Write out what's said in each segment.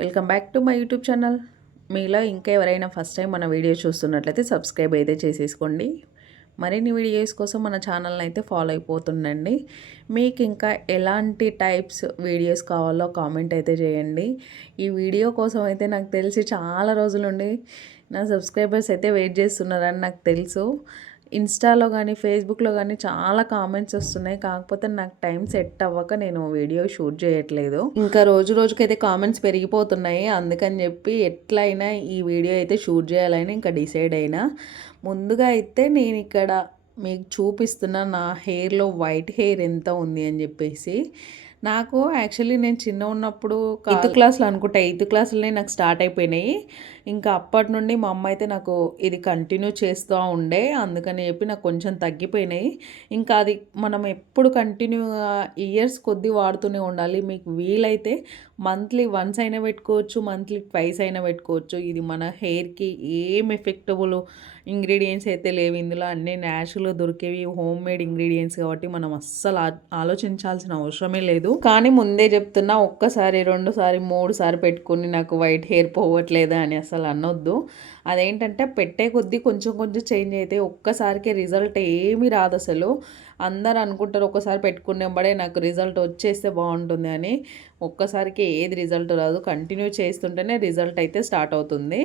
Welcome back to my YouTube channel. మీలో ఇంకా ఎవరైనా ఫస్ట్ టైం మన వీడియో చూస్తున్నట్లయితే సబ్స్క్రైబ్ అయితే చేసేసుకోండి. మరిన్ని వీడియోస్ కోసం మన ఛానల్ని అయితే ఫాలో అయిపోతుండండి. మీకు ఇంకా ఎలాంటి టైప్స్ వీడియోస్ కావాలో కామెంట్ అయితే చేయండి. ఈ వీడియో కోసం అయితే నాకు తెలిసి చాలా రోజులుండి నా సబ్స్క్రైబర్స్ అయితే వెయిట్ చేస్తున్నారని నాకు తెలుసు. ఇన్స్టాలో కానీ ఫేస్బుక్లో కానీ చాలా కామెంట్స్ వస్తున్నాయి. కాకపోతే నాకు టైం సెట్ అవ్వక నేను వీడియో షూట్ చేయట్లేదు. ఇంకా రోజు రోజుకైతే కామెంట్స్ పెరిగిపోతున్నాయి. అందుకని చెప్పి ఎట్లయినా ఈ వీడియో అయితే షూట్ చేయాలని ఇంకా డిసైడ్ అయినా. ముందుగా అయితే నేను ఇక్కడ మీకు చూపిస్తున్న నా హెయిర్లో వైట్ హెయిర్ ఎంత ఉంది అని చెప్పేసి. నాకు యాక్చువల్లీ నేను చిన్న ఉన్నప్పుడు ఎయిత్ క్లాస్లో అనుకుంటా. ఎయిత్ క్లాసులనే నాకు స్టార్ట్ అయిపోయినాయి. ఇంకా అప్పటి నుండి మా అమ్మ అయితే నాకు ఇది కంటిన్యూ చేస్తూ ఉండే. అందుకని చెప్పి నాకు కొంచెం తగ్గిపోయినాయి. ఇంకా అది మనం ఎప్పుడు కంటిన్యూగా ఇయర్స్ కొద్దీ వాడుతూనే ఉండాలి. మీకు వీలైతే మంత్లీ వన్స్ అయినా పెట్టుకోవచ్చు మంత్లీ ట్వైస్ అయినా పెట్టుకోవచ్చు. ఇది మన హెయిర్కి ఏం ఎఫెక్టబుల్ ఇంగ్రీడియంట్స్ అయితే లేవు. ఇందులో అన్నీ న్యాచురల్గా దొరికేవి హోమ్ మేడ్ ఇంగ్రీడియంట్స్ కాబట్టి మనం అస్సలు ఆలోచించాల్సిన అవసరమే లేదు. కానీ ముందే చెప్తున్నా ఒక్కసారి రెండుసారి మూడు సారి పెట్టుకుని నాకు వైట్ హెయిర్ పోవట్లేదా అని అసలు అసలు అనొద్దు. అదేంటంటే పెట్టే కొద్దీ కొంచెం కొంచెం చేంజ్ అయితే ఒక్కసారికి రిజల్ట్ ఏమీ రాదు అసలు. అందరు అనుకుంటారు ఒక్కసారి పెట్టుకునేబడే నాకు రిజల్ట్ వచ్చేస్తే బాగుంటుంది అని. ఒక్కసారికి ఏది రిజల్ట్ రాదు. కంటిన్యూ చేస్తుంటేనే రిజల్ట్ అయితే స్టార్ట్ అవుతుంది.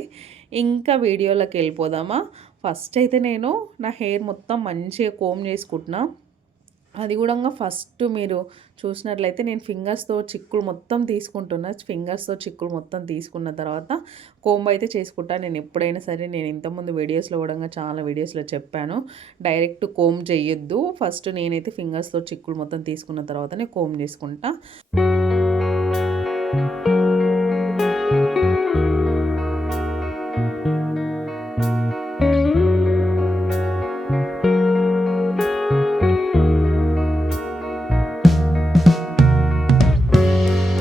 ఇంకా వీడియోలోకి వెళ్ళిపోదామా? ఫస్ట్ అయితే నేను నా హెయిర్ మొత్తం మంచిగా కోమ్ చేసుకుంటున్నా. అది కూడా ఫస్ట్ మీరు చూసినట్లయితే నేను ఫింగర్స్తో చిక్కులు మొత్తం తీసుకుంటున్నా. ఫింగర్స్తో చిక్కులు మొత్తం తీసుకున్న తర్వాత కోంబ్ అయితే చేసుకుంటా. నేను ఎప్పుడైనా సరే నేను ఇంతకుముందు వీడియోస్లో కూడా చాలా వీడియోస్లో చెప్పాను. డైరెక్ట్ కోమ్ చేయొద్దు. ఫస్ట్ నేనైతే ఫింగర్స్తో చిక్కులు మొత్తం తీసుకున్న తర్వాతనే కోమ్ చేసుకుంటా.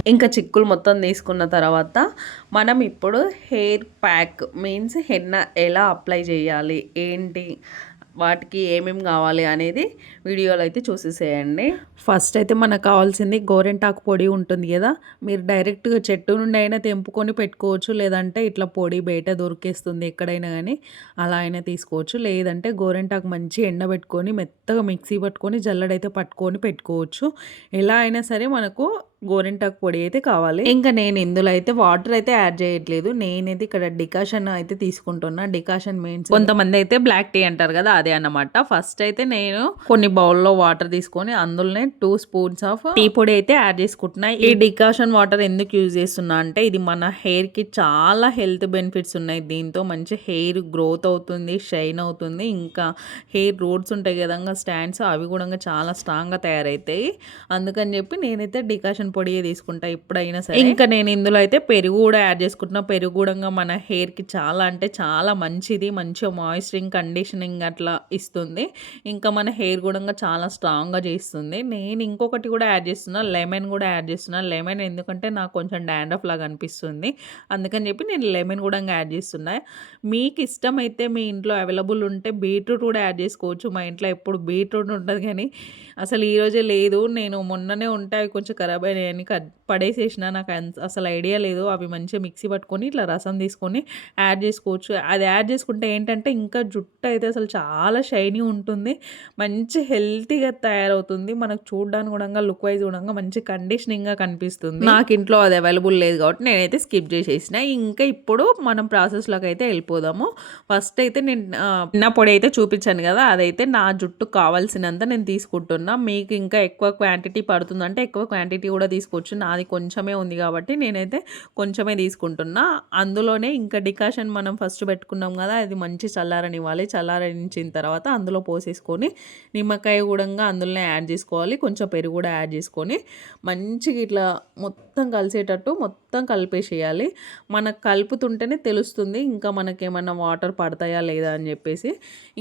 ఇంకా చిక్కులు మొత్తం తీసుకున్న తర్వాత మనం ఇప్పుడు హెయిర్ ప్యాక్ మీన్స్ హెన్న ఎలా అప్లై చేయాలి? ఏంటి? వాటికి ఏమేమి కావాలి అనేది వీడియోలో అయితే చూసేసేయండి. ఫస్ట్ అయితే మనకు కావాల్సింది గోరెంటాకు పొడి ఉంటుంది కదా? మీరు డైరెక్ట్గా చెట్టు నుండి అయినా తెంపుకొని పెట్టుకోవచ్చు లేదంటే ఇట్లా పొడి బయట దొరికేస్తుంది ఎక్కడైనా కానీ అలా అయినా తీసుకోవచ్చు. లేదంటే గోరెంటాకు మంచి ఎండబెట్టుకొని మెత్తగా మిక్సీ పట్టుకొని జల్లడైతే పట్టుకొని పెట్టుకోవచ్చు. ఎలా అయినా సరే మనకు గోరింటాకు పొడి అయితే కావాలి. ఇంకా నేను ఇందులో అయితే వాటర్ అయితే యాడ్ చేయట్లేదు. నేనైతే ఇక్కడ డికాషన్ అయితే తీసుకుంటున్నా. డికాషన్ మీన్స్ కొంతమంది అయితే బ్లాక్ టీ అంటారు కదా అదే అన్నమాట. ఫస్ట్ అయితే నేను కొన్ని బౌల్లో వాటర్ తీసుకొని అందులోనే టూ స్పూన్స్ ఆఫ్ టీ పొడి అయితే యాడ్ చేసుకుంటున్నా. ఈ డికాషన్ వాటర్ ఎందుకు యూజ్ చేస్తున్నా అంటే ఇది మన హెయిర్కి చాలా హెల్త్ బెనిఫిట్స్ ఉన్నాయి. దీంతో మంచి హెయిర్ గ్రోత్ అవుతుంది షైన్ అవుతుంది. ఇంకా హెయిర్ రూట్స్ ఉంటాయి కదా స్టాండ్స్ అవి కూడా చాలా స్ట్రాంగ్గా తయారవుతాయి అందుకని చెప్పి నేనైతే డికాషన్ పొడి తీసుకుంటా ఎప్పుడైనా సరే. ఇంకా నేను ఇందులో అయితే పెరుగు కూడా యాడ్ చేసుకుంటున్నా. పెరుగు కూడా మన హెయిర్కి చాలా అంటే చాలా మంచిది. మంచిగా మాయిశ్చరింగ్ కండిషనింగ్ అట్లా ఇస్తుంది. ఇంకా మన హెయిర్ కూడా చాలా స్ట్రాంగ్గా చేస్తుంది. నేను ఇంకొకటి కూడా యాడ్ చేస్తున్నా. లెమన్ కూడా యాడ్ చేస్తున్నా. లెమన్ ఎందుకంటే నాకు కొంచెం డాండ్రఫ్ లాగా అనిపిస్తుంది. అందుకని చెప్పి నేను లెమన్ కూడా యాడ్ చేస్తున్నా. మీకు ఇష్టమైతే మీ ఇంట్లో అవైలబుల్ ఉంటే బీట్రూట్ కూడా యాడ్ చేసుకోవచ్చు. మా ఇంట్లో ఎప్పుడు బీట్రూట్ ఉంటుంది కానీ అసలు ఈరోజే లేదు. నేను మొన్ననే ఉంటే అవి కొంచెం ఖరాబ్ అయినాయని పడేసేసిన నాకు అసలు ఐడియా లేదు. అవి మంచిగా మిక్సీ పట్టుకొని ఇట్లా రసం తీసుకొని యాడ్ చేసుకోవచ్చు. అది యాడ్ చేసుకుంటే ఏంటంటే ఇంకా జుట్టు అయితే అసలు చాలా షైనీ ఉంటుంది. మంచి హెల్తీగా తయారవుతుంది. మనకు చూడడానికి కూడా లుక్ వైజ్ కూడా మంచి కండిషనింగ్గా కనిపిస్తుంది. నాకు ఇంట్లో అది అవైలబుల్ లేదు కాబట్టి నేనైతే స్కిప్ చేసేసిన. ఇంకా ఇప్పుడు మనం ప్రాసెస్లోకి అయితే వెళ్ళిపోదాము. ఫస్ట్ అయితే నేను చిన్న పొడి అయితే చూపించాను కదా అదైతే నా జుట్టు కావాల్సినంత నేను తీసుకుంటున్నా. మీకు ఇంకా ఎక్కువ క్వాంటిటీ పడుతుందంటే ఎక్కువ క్వాంటిటీ కూడా తీసుకోవచ్చు. నాది కొంచెమే ఉంది కాబట్టి నేనైతే కొంచెమే తీసుకుంటున్నా. అందులోనే ఇంకా డికాషన్ మనం ఫస్ట్ పెట్టుకున్నాం కదా అది మంచి చల్లారనివ్వాలి చల్లారనించిన తర్వాత అందులో పోసేసుకొని నిమ్మకాయ కూడా అందులోనే యాడ్ చేసుకోవాలి. కొంచెం పెరుగు కూడా యాడ్ చేసుకొని మంచిగా ఇట్లా మొత్తం కలిసేటట్టు మొత్తం కలిపేసేయాలి. మనకు కలుపుతుంటేనే తెలుస్తుంది ఇంకా మనకేమన్నా వాటర్ పడతాయా లేదా అని చెప్పేసి.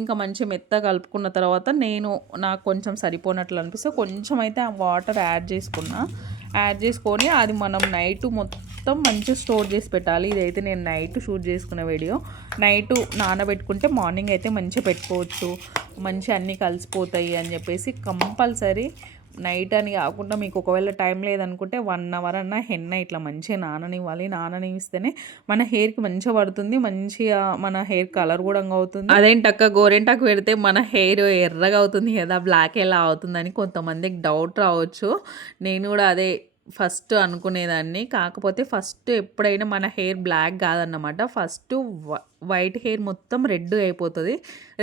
ఇంకా మంచి మెత్త కలుపుకున్న తర్వాత నేను నాకు కొంచెం సరిపోనట్లు అనిపిస్తే కొంచెం అయితే ఆ వాటర్ యాడ్ చేసుకున్నా. యాడ్ చేసుకొని అది మనం నైట్ మొత్తం మంచిగా స్టోర్ చేసి పెట్టాలి. ఇదైతే నేను నైట్ షూట్ చేసుకున్న వీడియో. నైట్ నానబెట్టుకుంటే మార్నింగ్ అయితే మంచిగా పెట్టుకోవచ్చు. మంచి అన్నీ కలిసిపోతాయి అని చెప్పేసి కంపల్సరీ నైట్ అని కాకుండా మీకు ఒకవేళ టైం లేదనుకుంటే వన్ అవర్ అన్న హెన్న ఇట్లా మంచిగా నాననివ్వాలి. నాననిస్తేనే మన హెయిర్కి మంచిగా పడుతుంది. మంచిగా మన హెయిర్ కలర్ కూడా అవుతుంది. అదేంటక్క గోరెంటాకు పెడితే మన హెయిర్ ఎర్రగా అవుతుంది కదా బ్లాక్ ఎలా అవుతుందని కొంతమందికి డౌట్ రావచ్చు. నేను కూడా అదే ఫస్ట్ అనుకునేదాన్ని. కాకపోతే ఫస్ట్ ఎప్పుడైనా మన హెయిర్ బ్లాక్ కాదన్నమాట. ఫస్ట్ వైట్ హెయిర్ మొత్తం రెడ్గా అయిపోతుంది.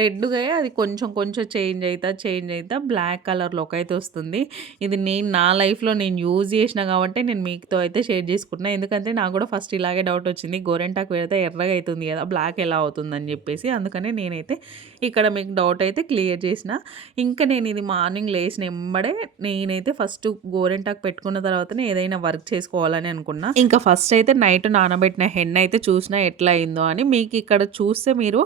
రెడ్గా అది కొంచెం కొంచెం చేంజ్ అవుతా చేంజ్ అవుతా బ్లాక్ కలర్లోకి అయితే వస్తుంది. ఇది నేను నా లైఫ్లో నేను యూజ్ చేసిన కాబట్టి నేను మీతో అయితే షేర్ చేసుకుంటున్నాను ఎందుకంటే నాకు కూడా ఫస్ట్ ఇలాగే డౌట్ వచ్చింది. గోరెంటాకు పెడితే ఎర్రగా అవుతుంది కదా బ్లాక్ ఎలా అవుతుందని చెప్పేసి. అందుకనే నేనైతే ఇక్కడ మీకు డౌట్ అయితే క్లియర్ చేసిన. ఇంకా నేను ఇది మార్నింగ్ లేచిన ఎంబడే నేనైతే ఫస్ట్ గోరెంటాకు పెట్టుకున్న తర్వాతనే ఏదైనా వర్క్ చేసుకోవాలని అనుకున్నా. ఇంకా ఫస్ట్ అయితే నైట్ నానబెట్టిన హెన్ అయితే చూసినా ఎట్లా అయిందో అని మీకు ఇక్కడ చూస్తే మీరు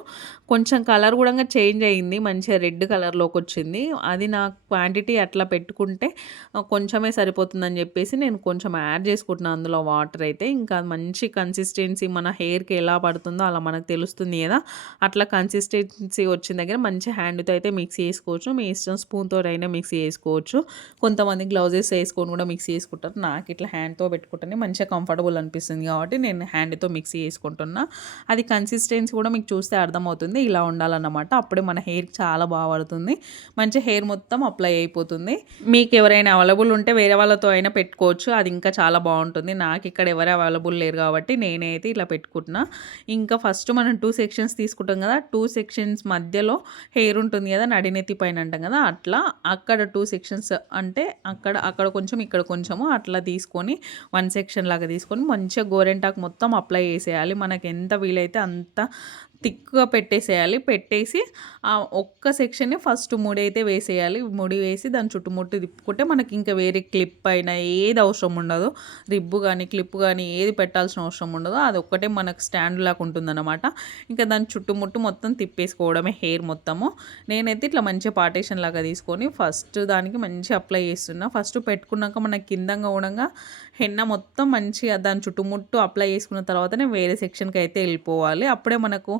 కొంచెం కలర్ కూడా చేంజ్ అయింది. మంచిగా రెడ్ కలర్లోకి వచ్చింది. అది నా క్వాంటిటీ అట్లా పెట్టుకుంటే కొంచెమే సరిపోతుందని చెప్పేసి నేను కొంచెం యాడ్ చేసుకుంటున్నాను అందులో వాటర్ అయితే. ఇంకా మంచి కన్సిస్టెన్సీ మన హెయిర్కి ఎలా పడుతుందో అలా మనకు తెలుస్తుంది కదా. అట్లా కన్సిస్టెన్సీ వచ్చిన దగ్గర మంచి హ్యాండ్తో అయితే మిక్స్ చేసుకోవచ్చు. మీ ఇష్టం స్పూన్తో అయినా మిక్స్ చేసుకోవచ్చు. కొంతమంది గ్లౌజెస్ వేసుకొని కూడా మిక్స్ చేసుకుంటారు. నాకు ఇట్లా హ్యాండ్తో పెట్టుకుంటేనే మంచిగా కంఫర్టబుల్ అనిపిస్తుంది కాబట్టి నేను హ్యాండ్తో మిక్స్ చేసుకుంటున్నా. అది కన్సిస్టెన్సీ కూడా మీకు చూస్తే అర్థమవుతుంది ఇలా ఉండాలన్నమాట. అప్పుడే మన హెయిర్ చాలా బాగా పడుతుంది. మంచి హెయిర్ మొత్తం అప్లై అయిపోతుంది. మీకు ఎవరైనా అవైలబుల్ ఉంటే వేరే వాళ్ళతో అయినా పెట్టుకోవచ్చు. అది ఇంకా చాలా బాగుంటుంది. నాకు ఇక్కడ ఎవరు అవైలబుల్ లేరు కాబట్టి నేనైతే ఇలా పెట్టుకుంటున్నా. ఇంకా ఫస్ట్ మనం టూ సెక్షన్స్ తీసుకుంటాం కదా టూ సెక్షన్స్ మధ్యలో హెయిర్ ఉంటుంది కదా నడినెత్తి పైన అంటాం కదా అట్లా అక్కడ టూ సెక్షన్స్ అంటే అక్కడ అక్కడ కొంచెం ఇక్కడ కొంచెము అట్లా తీసుకొని వన్ సెక్షన్ లాగా తీసుకొని మంచిగా గోరెంటాకు మొత్తం అప్లై చేసేయాలి. మనకి ఎంత వీలైతే అంత థిక్గా పెట్టేసేయాలి. పెట్టేసి ఆ ఒక్క సెక్షన్ని ఫస్ట్ ముడి అయితే వేసేయాలి. ముడి వేసి దాని చుట్టుముట్టు తిప్పుకుంటే మనకి ఇంకా వేరే క్లిప్ అయినా ఏది అవసరం ఉండదు. రిబ్బు కానీ క్లిప్ కానీ ఏది పెట్టాల్సిన అవసరం ఉండదు అది ఒక్కటే మనకు స్టాండ్ లాగా ఉంటుందన్నమాట. ఇంకా దాని చుట్టుముట్టు మొత్తం తిప్పేసుకోవడమే హెయిర్ మొత్తము. నేనైతే ఇట్లా మంచి పార్టేషన్ లాగా తీసుకొని ఫస్ట్ దానికి మంచి అప్లై చేస్తున్నా. ఫస్ట్ పెట్టుకున్నాక మనకి కిందంగా ఉండగా హెన్న మొత్తం మంచిగా దాని చుట్టుముట్టు అప్లై చేసుకున్న తర్వాతనే వేరే సెక్షన్కి అయితే వెళ్ళిపోవాలి. అప్పుడే మనకు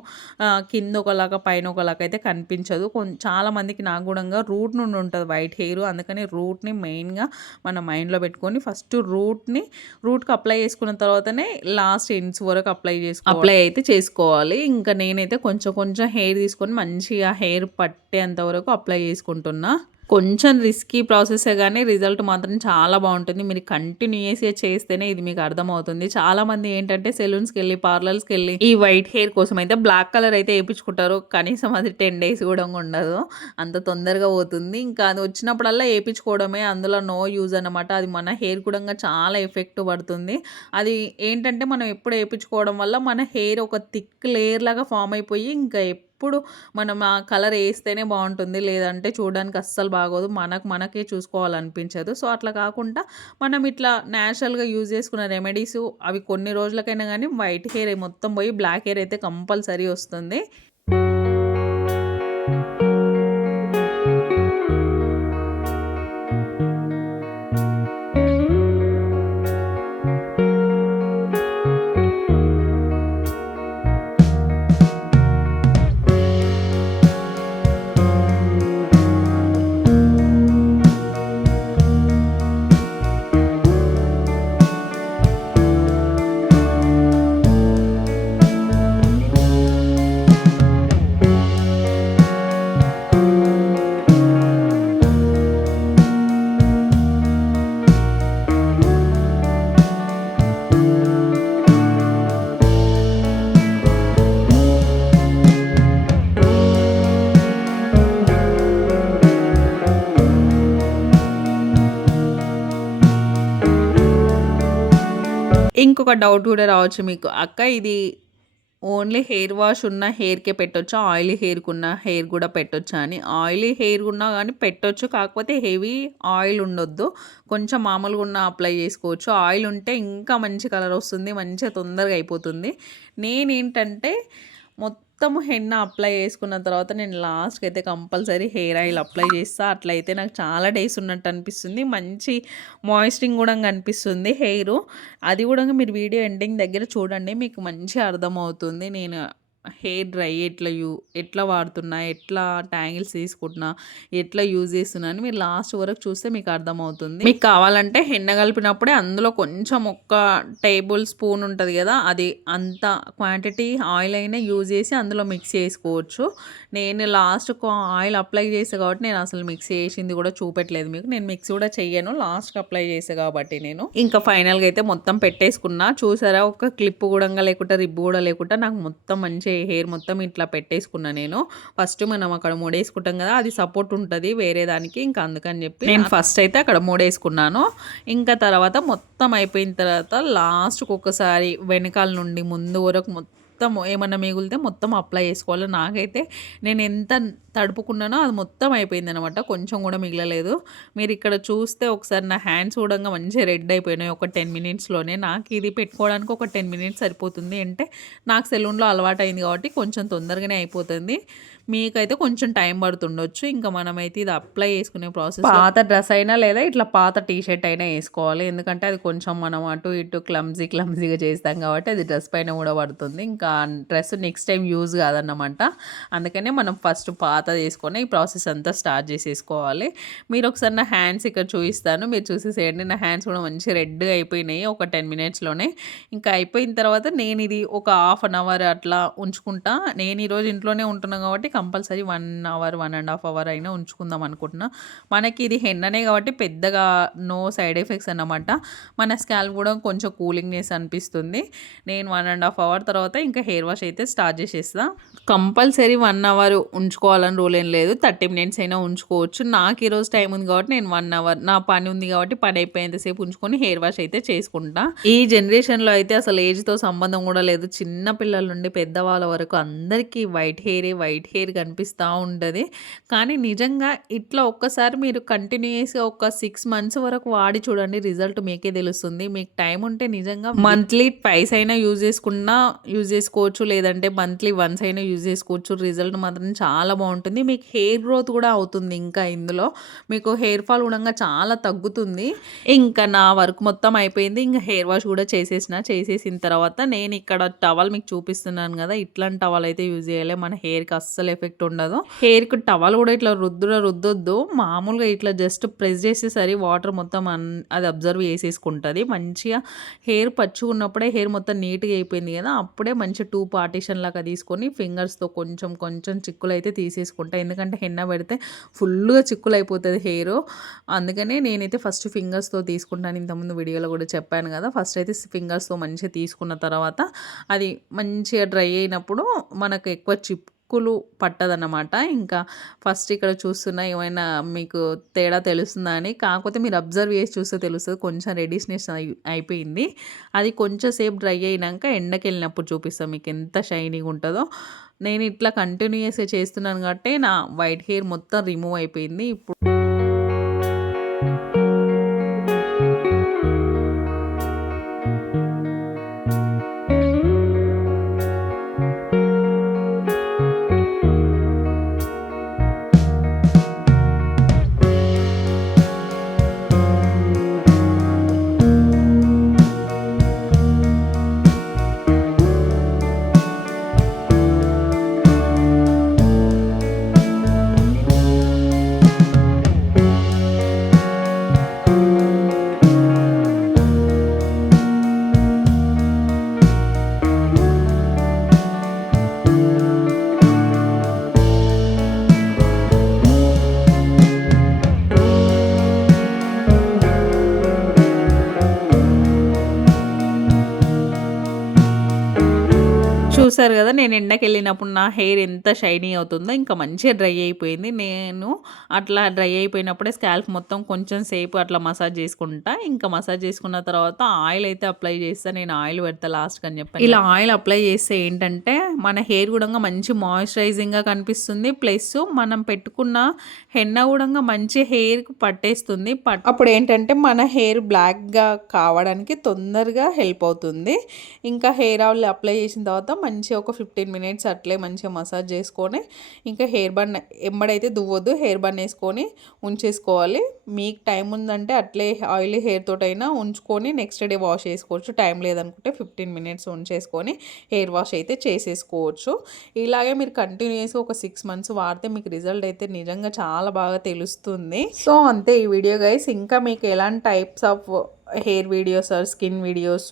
కింద ఒకలాగా పైన ఒకలాగా అయితే కనిపించదు. చాలా మందికి నాకు కూడా రూట్ నుండి ఉంటుంది వైట్ హెయిర్ అందుకని రూట్ని మెయిన్గా మన మైండ్లో పెట్టుకొని ఫస్ట్ రూట్ని రూట్కి అప్లై చేసుకున్న తర్వాతనే లాస్ట్ ఎండ్స్ వరకు అప్లై చేసుకో అప్లై అయితే చేసుకోవాలి. ఇంకా నేనైతే కొంచెం కొంచెం హెయిర్ తీసుకొని మంచిగా హెయిర్ పట్టేంత వరకు అప్లై చేసుకుంటున్నా. కొంచెం రిస్కీ ప్రాసెసే కానీ రిజల్ట్ మాత్రం చాలా బాగుంటుంది. మీరు కంటిన్యూస్గా చేస్తేనే ఇది మీకు అర్థమవుతుంది. చాలా మంది ఏంటంటే సెలూన్స్కి వెళ్ళి పార్లర్స్కి వెళ్ళి ఈ వైట్ హెయిర్ కోసం అయితే బ్లాక్ కలర్ అయితే వేయించుకుంటారు కనీసం అది టెన్ డేస్ కూడా ఉండదు. అంత తొందరగా పోతుంది. ఇంకా అది వచ్చినప్పుడల్లా వేయించుకోవడమే అందులో నో యూజ్ అనమాట అది మన హెయిర్ కూడా చాలా ఎఫెక్ట్ పడుతుంది. అది ఏంటంటే మనం ఎప్పుడు వేయించుకోవడం వల్ల మన హెయిర్ ఒక థిక్ లేయర్ లాగా ఫామ్ అయిపోయి ఇంకా ఎప్పుడు మనం ఆ కలర్ వేస్తేనే బాగుంటుంది లేదంటే చూడడానికి అస్సలు బాగోదు. మనకు మనకే చూసుకోవాలనిపించదు. సో అట్లా కాకుండా మనం ఇట్లా న్యాచురల్గా యూజ్ చేసుకున్న రెమెడీస్ అవి కొన్ని రోజులకైనా కానీ వైట్ హెయిర్ మొత్తం పోయి బ్లాక్ హెయిర్ అయితే కంపల్సరీ వస్తుంది. ఇంకొక డౌట్ కూడా రావచ్చు మీకు. అక్క ఇది ఓన్లీ హెయిర్ వాష్ ఉన్న హెయిర్కే పెట్టొచ్చా? ఆయిలీ హెయిర్కి ఉన్న హెయిర్ కూడా పెట్టొచ్చా అని. ఆయిలీ హెయిర్ ఉన్నా కానీ పెట్టొచ్చు కాకపోతే హెవీ ఆయిల్ ఉండొద్దు. కొంచెం మామూలుగా ఉన్న అప్లై చేసుకోవచ్చు. ఆయిల్ ఉంటే ఇంకా మంచి కలర్ వస్తుంది మంచిగా తొందరగా అయిపోతుంది. నేనేంటంటే మొత్తం మొత్తము హెన్న అప్లై చేసుకున్న తర్వాత నేను లాస్ట్కి అయితే కంపల్సరీ హెయిర్ ఆయిల్ అప్లై చేస్తా. అట్లయితే నాకు చాలా డేస్ ఉన్నట్టు అనిపిస్తుంది. మంచి మాయిస్టింగ్ కూడా కనిపిస్తుంది హెయిర్. అది కూడా మీరు వీడియో ఎండింగ్ దగ్గర చూడండి. మీకు మంచి అర్థమవుతుంది. నేను హెయిర్ డ్రై ఎట్లా యూ ఎట్లా వాడుతున్నా ఎట్లా ట్యాంగిల్స్ తీసుకుంటున్నా ఎట్లా యూజ్ చేస్తున్నా అని మీరు లాస్ట్ వరకు చూస్తే మీకు అర్థమవుతుంది. మీకు కావాలంటే హెన్న కలిపినప్పుడే అందులో కొంచెం ఒక్క టేబుల్ స్పూన్ ఉంటుంది కదా అది అంత క్వాంటిటీ ఆయిల్ అయినా యూజ్ చేసి అందులో మిక్స్ చేసుకోవచ్చు. నేను లాస్ట్ ఆయిల్ అప్లై చేసే కాబట్టి నేను అసలు మిక్స్ చేసింది కూడా చూపెట్టలేదు మీకు. నేను మిక్స్ కూడా చెయ్యను లాస్ట్కి అప్లై చేసే కాబట్టి నేను. ఇంకా ఫైనల్గా అయితే మొత్తం పెట్టేసుకున్నా. చూసారా ఒక క్లిప్ కూడా లేకుండా రిబ్బు కూడా లేకుండా నాకు మొత్తం మంచి హెయిర్ మొత్తం ఇట్లా పెట్టేసుకున్నా నేను. ఫస్ట్ మనం అక్కడ మూడేసుకుంటాం కదా అది సపోర్ట్ ఉంటుంది వేరే దానికి ఇంకా అందుకని చెప్పి నేను ఫస్ట్ అయితే అక్కడ మూడేసుకున్నాను. ఇంకా తర్వాత మొత్తం అయిపోయిన తర్వాత లాస్ట్కి ఒకసారి వెనకాల నుండి ముందు వరకు మొత్తం ఏమన్నా మిగిలితే మొత్తం అప్లై చేసుకోవాలి నాకైతే నేను ఎంత తడుపుకున్నానో అది మొత్తం అయిపోయింది అనమాట కొంచెం కూడా మిగలలేదు. మీరు ఇక్కడ చూస్తే ఒకసారి నా హ్యాండ్స్ చూడంగా మంచిగా రెడ్ అయిపోయినాయి ఒక టెన్ మినిట్స్లోనే. నాకు ఇది పెట్టుకోవడానికి ఒక టెన్ మినిట్స్ సరిపోతుంది అంటే నాకు సెలూన్లో అలవాటు అయింది కాబట్టి కొంచెం తొందరగానే అయిపోతుంది. మీకైతే కొంచెం టైం పడుతుండొచ్చు. ఇంకా మనమైతే ఇది అప్లై చేసుకునే ప్రాసెస్ పాత డ్రెస్ అయినా లేదా ఇట్లా పాత టీ షర్ట్ అయినా వేసుకోవాలి. ఎందుకంటే అది కొంచెం మనం అటు ఇటు క్లమ్జీ క్లమ్జీగా చేస్తాం కాబట్టి అది డ్రెస్ పైన కూడా పడుతుంది. ఇంకా డ్రెస్ నెక్స్ట్ టైం యూజ్ కాదన్నమాట. అందుకనే మనం ఫస్ట్ పాత తీసుకొని ఈ ప్రాసెస్ అంతా స్టార్ట్ చేసేసుకోవాలి. మీరు ఒకసారి నా హ్యాండ్స్ ఇక్కడ చూపిస్తాను. మీరు చూసేసేయండి. నా హ్యాండ్స్ కూడా మంచి రెడ్గా అయిపోయినాయి. ఒక టెన్ మినిట్స్లోనే ఇంకా అయిపోయిన తర్వాత నేను ఇది ఒక హాఫ్ అన్ అవర్ అట్లా ఉంచుకుంటా. నేను ఈరోజు ఇంట్లోనే ఉంటున్నాను కాబట్టి compulsory one hour one and half hour అయినా ఉంచుకుందాం అనుకుంటున్నా. మనకి ఇది హెన్ననే కాబట్టి పెద్దగా నో సైడ్ ఎఫెక్ట్స్ అన్నమాట. మన స్కాల్ప్ కూడా కొంచెం కూలింగ్నెస్ అనిపిస్తుంది. నేను వన్ అండ్ హాఫ్ అవర్ తర్వాత ఇంకా హెయిర్ వాష్ అయితే స్టార్ట్ చేసేస్తా. కంపల్సరీ వన్ అవర్ ఉంచుకోవాలని రూల్ ఏం లేదు. థర్టీ మినిట్స్ అయినా ఉంచుకోవచ్చు. నాకు ఈరోజు టైం ఉంది కాబట్టి నేను వన్ అవర్ నా పని ఉంది కాబట్టి పని అయిపోయేంతసేపు ఉంచుకొని హెయిర్ వాష్ అయితే చేసుకుంటా. ఈ జనరేషన్లో అయితే అసలు ఏజ్తో సంబంధం కూడా లేదు. చిన్న పిల్లల నుండి పెద్దవాళ్ళ వరకు అందరికీ వైట్ హెయిరే వైట్ హెయిర్ కనిపిస్తూ ఉంటుంది. కానీ నిజంగా ఇట్లా ఒక్కసారి మీరు కంటిన్యూస్గా ఒక సిక్స్ మంత్స్ వరకు వాడి చూడండి రిజల్ట్ మీకే తెలుస్తుంది. మీకు టైం ఉంటే నిజంగా మంత్లీ ట్వైస్ అయినా యూజ్ చేసుకున్నా యూజ్ చేసుకోవచ్చు. లేదంటే మంత్లీ వన్స్ అయినా యూజ్ చేసుకోవచ్చు. రిజల్ట్ మాత్రం చాలా బాగుంటుంది. ఉంటుంది. మీకు హెయిర్ గ్రోత్ కూడా అవుతుంది ఇంకా ఇందులో. మీకు హెయిర్ ఫాల్ కూడా చాలా తగ్గుతుంది. ఇంకా నా వర్క్ మొత్తం అయిపోయింది. ఇంకా హెయిర్ వాష్ కూడా చేసేసిన. చేసేసిన తర్వాత నేను ఇక్కడ టవల్ మీకు చూపిస్తున్నాను కదా ఇట్లాంటి టవల్ అయితే యూజ్ చేయాలి. మన హెయిర్కి అస్సలు ఎఫెక్ట్ ఉండదు. హెయిర్కి టవల్ కూడా ఇట్లా రుద్దుర రుద్దొద్దు. మామూలుగా ఇట్లా జస్ట్ ప్రెస్ చేసేసరి వాటర్ మొత్తం అది అబ్జర్వ్ చేసేసుకుంటుంది. మంచిగా హెయిర్ పచ్చుకున్నప్పుడే హెయిర్ మొత్తం నీట్గా అయిపోయింది కదా అప్పుడే మంచి టూ పార్టీషన్ లాగా తీసుకొని ఫింగర్స్తో కొంచెం కొంచెం చిక్కులు అయితే తీసుకుంటా. ఎందుకంటే హెన్న పెడితే ఫుల్గా చిక్కులు అయిపోతుంది హెయిర్. అందుకనే నేనైతే ఫస్ట్ ఫింగర్స్తో తీసుకుంటాను. ఇంతకుముందు వీడియోలో కూడా చెప్పాను కదా ఫస్ట్ అయితే ఫింగర్స్తో మంచిగా తీసుకున్న తర్వాత అది మంచిగా డ్రై అయినప్పుడు మనకు ఎక్కువ చిప్ కులు పట్టదన్నమాట. ఇంకా ఫస్ట్ ఇక్కడ చూస్తున్న ఏమైనా మీకు తేడా తెలుస్తుందా అని కాకపోతే మీరు అబ్జర్వ్ చేసి చూస్తే తెలుస్తుంది. కొంచెం రెడిష్నెస్ అయిపోయింది. అది కొంచెం సేపు డ్రై అయినాక ఎండకి వెళ్ళినప్పుడు చూపిస్తాను మీకు ఎంత షైనింగ్ ఉంటుందో. నేను ఇట్లా కంటిన్యూస్గా చేస్తున్నాను కాబట్టి నా వైట్ హెయిర్ మొత్తం రిమూవ్ అయిపోయింది. ఇప్పుడు చూసారు కదా నేను ఎండకి వెళ్ళినప్పుడు నా హెయిర్ ఎంత షైనీ అవుతుందో ఇంకా మంచిగా డ్రై అయిపోయింది. నేను అట్లా డ్రై అయిపోయినప్పుడే స్కాల్ప్ మొత్తం కొంచెం సేపు అట్లా మసాజ్ చేసుకుంటా. ఇంకా మసాజ్ చేసుకున్న తర్వాత ఆయిల్ అయితే అప్లై చేస్తా. నేను ఆయిల్ పెడతా లాస్ట్ అని చెప్పి ఇలా ఆయిల్ అప్లై చేస్తే ఏంటంటే మన హెయిర్ కూడా మంచి మాయిశ్చరైజింగ్గా కనిపిస్తుంది. ప్లస్ మనం పెట్టుకున్న హెన్న కూడా మంచి హెయిర్కి పట్టేస్తుంది. అప్పుడు ఏంటంటే మన హెయిర్ బ్లాక్గా కావడానికి తొందరగా హెల్ప్ అవుతుంది. ఇంకా హెయిర్ ఆయిల్ అప్లై చేసిన తర్వాత మంచి మంచిగా ఒక ఫిఫ్టీన్ మినిట్స్ అట్లే మంచిగా మసాజ్ చేసుకొని ఇంకా హెయిర్ బన్ ఎంబడైతే దువ్వద్దు హెయిర్ బన్ వేసుకొని ఉంచేసుకోవాలి. మీకు టైం ఉందంటే అట్లే ఆయిలీ హెయిర్ తోటైనా ఉంచుకొని నెక్స్ట్ డే వాష్ చేసుకోవచ్చు. టైం లేదనుకుంటే ఫిఫ్టీన్ మినిట్స్ ఉంచేసుకొని హెయిర్ వాష్ అయితే చేసేసుకోవచ్చు. ఇలాగే మీరు కంటిన్యూస్గా ఒక సిక్స్ మంత్స్ వాడితే మీకు రిజల్ట్ అయితే నిజంగా చాలా బాగా తెలుస్తుంది. సో అంతే ఈ వీడియో గైస్. ఇంకా మీకు ఎలాంటి types of hair videos or skin videos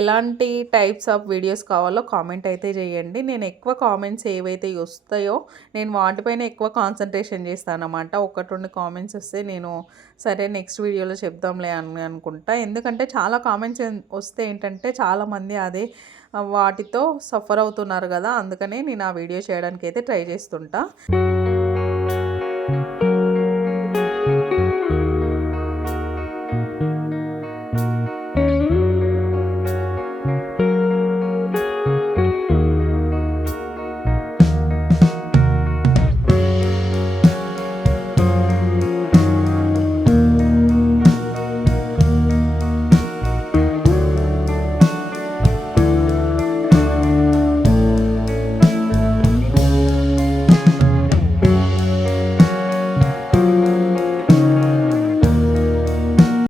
ఎలాంటి టైప్స్ ఆఫ్ వీడియోస్ కావాలో కామెంట్ అయితే చేయండి. నేను ఎక్కువ కామెంట్స్ ఏవైతే వస్తాయో నేను వాటిపైన ఎక్కువ కాన్సన్ట్రేషన్ చేస్తాను అనమాట ఒకటి రెండు కామెంట్స్ వస్తే నేను సరే నెక్స్ట్ వీడియోలో చెప్దాంలే అని అనుకుంటా. ఎందుకంటే చాలా కామెంట్స్ వస్తే ఏంటంటే చాలామంది అదే వాటితో సఫర్ అవుతున్నారు కదా అందుకనే నేను ఆ వీడియో చేయడానికి అయితే ట్రై చేస్తుంటా.